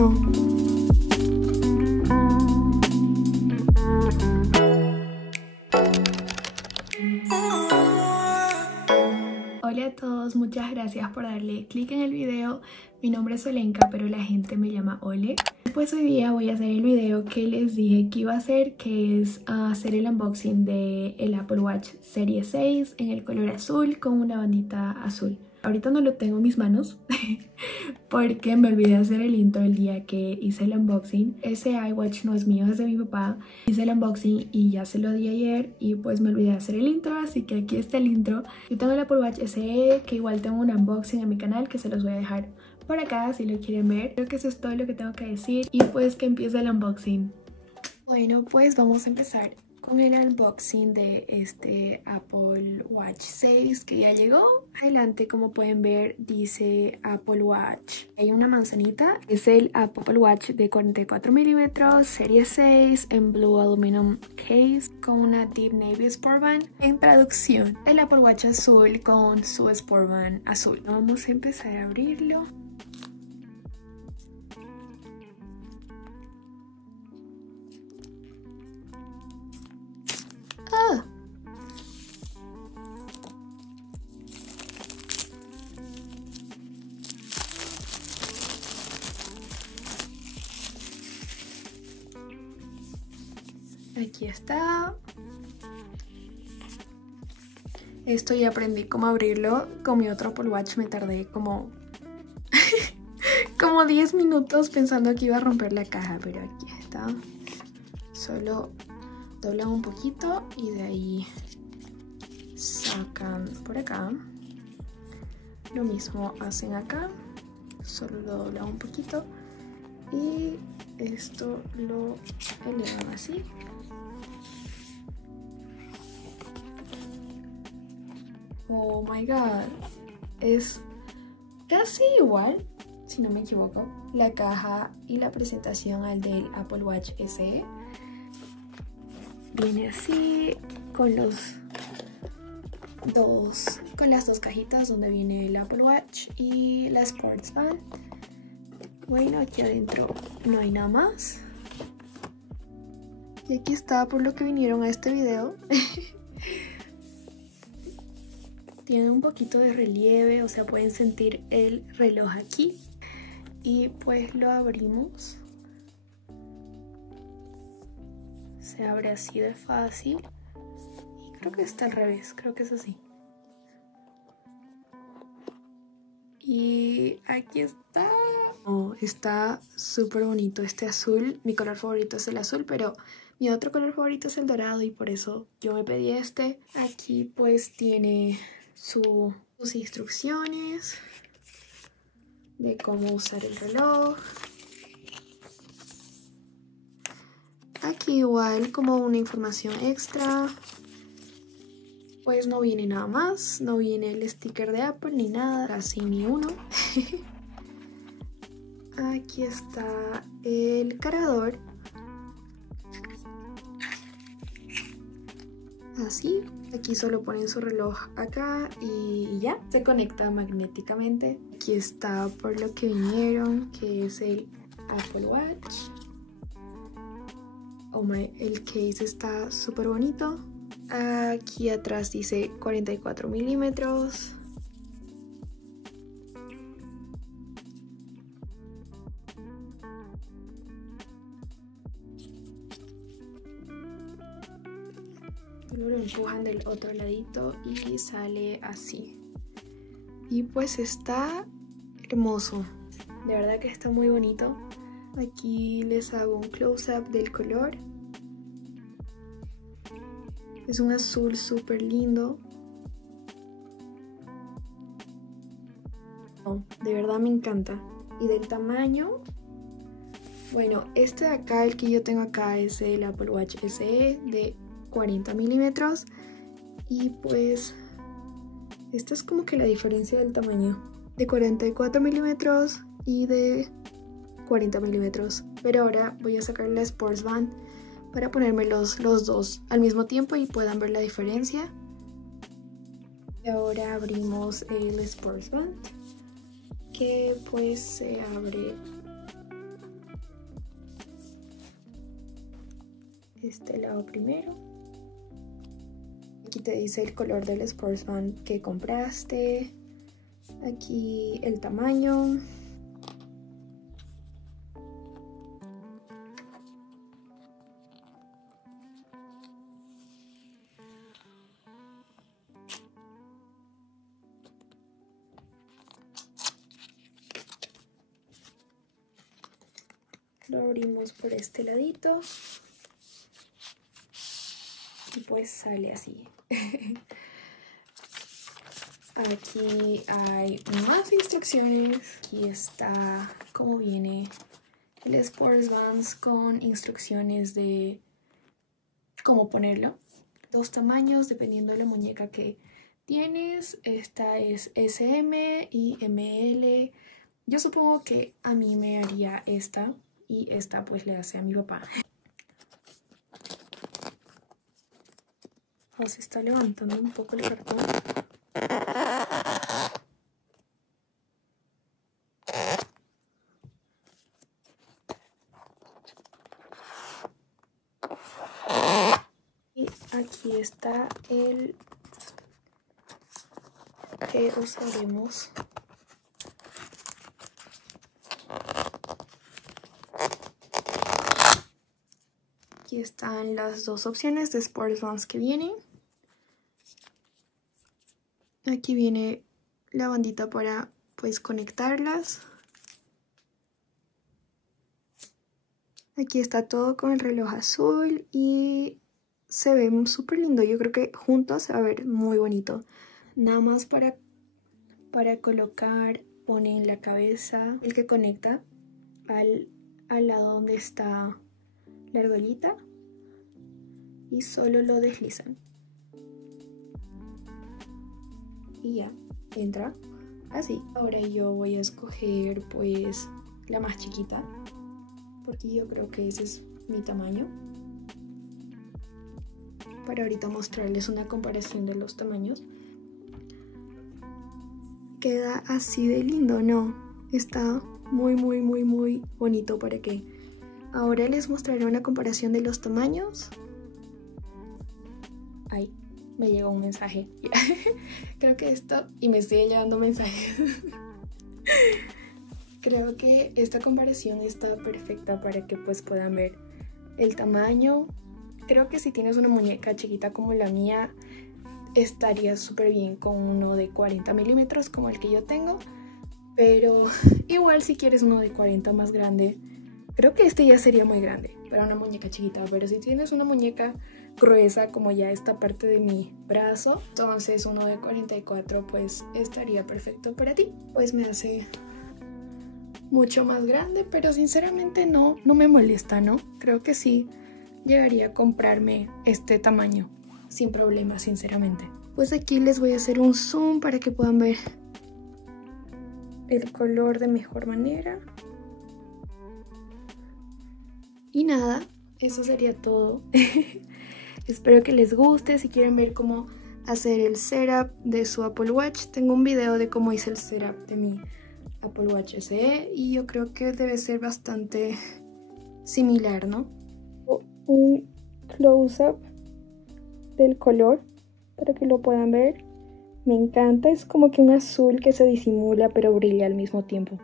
video. Hola a todos, muchas gracias por darle clic en el video. Mi nombre es Olenka, pero la gente me llama Ole. Pues hoy día voy a hacer el video que les dije que iba a hacer, que es hacer el unboxing del Apple Watch Series 6 en el color azul con una bandita azul. Ahorita no lo tengo en mis manos porque me olvidé hacer el intro el día que hice el unboxing. Ese iWatch no es mío, es de mi papá. Hice el unboxing y ya se lo di ayer y pues me olvidé hacer el intro, así que aquí está el intro. Yo tengo el Apple Watch SE, que igual tengo un unboxing en mi canal que se los voy a dejar por acá si lo quieren ver. Creo que eso es todo lo que tengo que decir y pues que empiece el unboxing. Bueno, pues vamos a empezar con el unboxing de este Apple Watch 6 que ya llegó. Adelante, como pueden ver, dice Apple Watch. Hay una manzanita. Es el Apple Watch de 44 milímetros, serie 6, en Blue Aluminum Case con una Deep Navy Sportband. En traducción, el Apple Watch azul con su Sportband azul. Vamos a empezar a abrirlo. Aquí está. Esto ya aprendí cómo abrirlo. Con mi otro Apple Watch me tardé como 10 minutos pensando que iba a romper la caja, pero aquí está. Solo doblan un poquito y de ahí sacan por acá. Lo mismo hacen acá, solo lo doblan un poquito y esto lo elevan así. Oh my god, es casi igual, si no me equivoco, la caja y la presentación al del Apple Watch SE. Viene así con las dos cajitas donde viene el Apple Watch y la Sports Band. Bueno, aquí adentro no hay nada más. Y aquí está por lo que vinieron a este video. Tiene un poquito de relieve, o sea, pueden sentir el reloj aquí. Y pues lo abrimos. Se abre así de fácil. Y creo que está al revés, creo que es así. Y aquí está. Oh, está súper bonito este azul. Mi color favorito es el azul, pero mi otro color favorito es el dorado y por eso yo me pedí este. Aquí pues tiene sus instrucciones de cómo usar el reloj. Aquí igual como una información extra. Pues no viene nada más, no viene el sticker de Apple ni nada, casi ni uno. Aquí está el cargador. Así, aquí solo ponen su reloj acá y ya, se conecta magnéticamente. Aquí está por lo que vinieron, que es el Apple Watch. Oh my, el case está súper bonito. Aquí atrás dice 44 milímetros. Luego lo empujan del otro ladito y sale así. Y pues está hermoso. De verdad que está muy bonito. Aquí les hago un close-up del color. Es un azul súper lindo. Oh, de verdad me encanta. Y del tamaño, bueno, este de acá, el que yo tengo acá, es el Apple Watch SE de 40 milímetros. Y pues, esta es como que la diferencia del tamaño. De 44 milímetros y de 40 milímetros. Pero ahora voy a sacar la Sports Band para ponerme los dos al mismo tiempo y puedan ver la diferencia. Y ahora abrimos el Sports Band, que pues se abre este lado primero. Aquí te dice el color del sports band que compraste. Aquí el tamaño. Lo abrimos por este ladito. Y pues sale así. Aquí hay más instrucciones. Aquí está cómo viene el Sports Bands con instrucciones de cómo ponerlo. 2 tamaños dependiendo de la muñeca que tienes. Esta es SM y ML. Yo supongo que a mí me haría esta y esta pues le hace a mi papá. Oh, se está levantando un poco el cartón. Y aquí está el que usaremos. Aquí están las 2 opciones de Sports Bands que vienen. Aquí viene la bandita para pues conectarlas. Aquí está todo con el reloj azul y se ve súper lindo. Yo creo que juntos se va a ver muy bonito. Nada más para colocar, ponen la cabeza, el que conecta al lado donde está la argollita y solo lo deslizan. Y ya, entra así. Ahora yo voy a escoger pues la más chiquita, porque yo creo que ese es mi tamaño. Para ahorita mostrarles una comparación de los tamaños. Queda así de lindo, ¿no? Está muy bonito. Para que ahora les mostraré una comparación de los tamaños. Ay, me llegó un mensaje. Creo que esto... Y me estoy llevando mensajes. Creo que esta comparación está perfecta para que pues puedan ver el tamaño. Creo que si tienes una muñeca chiquita como la mía, estaría súper bien con uno de 40 milímetros como el que yo tengo. Pero igual si quieres uno de 40 más grande, creo que este ya sería muy grande para una muñeca chiquita. Pero si tienes una muñeca gruesa como ya esta parte de mi brazo, entonces uno de 44 pues estaría perfecto para ti. Pues me hace mucho más grande, pero sinceramente no me molesta, ¿no? Creo que sí llegaría a comprarme este tamaño sin problema, sinceramente. Pues aquí les voy a hacer un zoom para que puedan ver el color de mejor manera. Y nada, eso sería todo. Espero que les guste. Si quieren ver cómo hacer el setup de su Apple Watch, tengo un video de cómo hice el setup de mi Apple Watch SE y yo creo que debe ser bastante similar, ¿no? Un close-up del color para que lo puedan ver. Me encanta, es como que un azul que se disimula pero brilla al mismo tiempo.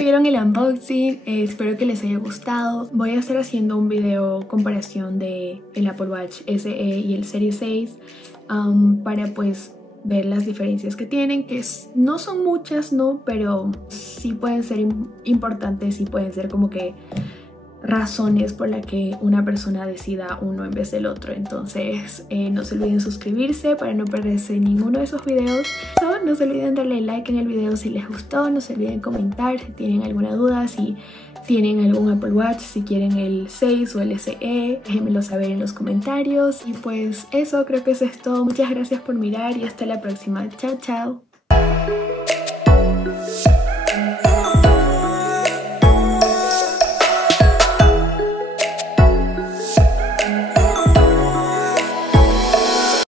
Vieron el unboxing, espero que les haya gustado. Voy a estar haciendo un video comparación de el Apple Watch SE y el Series 6 para pues ver las diferencias que tienen, que no son muchas, ¿no? Pero sí pueden ser importantes y pueden ser como que razones por las que una persona decida uno en vez del otro. Entonces no se olviden suscribirse para no perderse ninguno de esos videos. No se olviden darle like en el video si les gustó. No se olviden comentar si tienen alguna duda, si tienen algún Apple Watch, si quieren el 6 o el SE, déjenmelo saber en los comentarios. Y pues eso, creo que eso es todo. Muchas gracias por mirar y hasta la próxima. Chao, chao.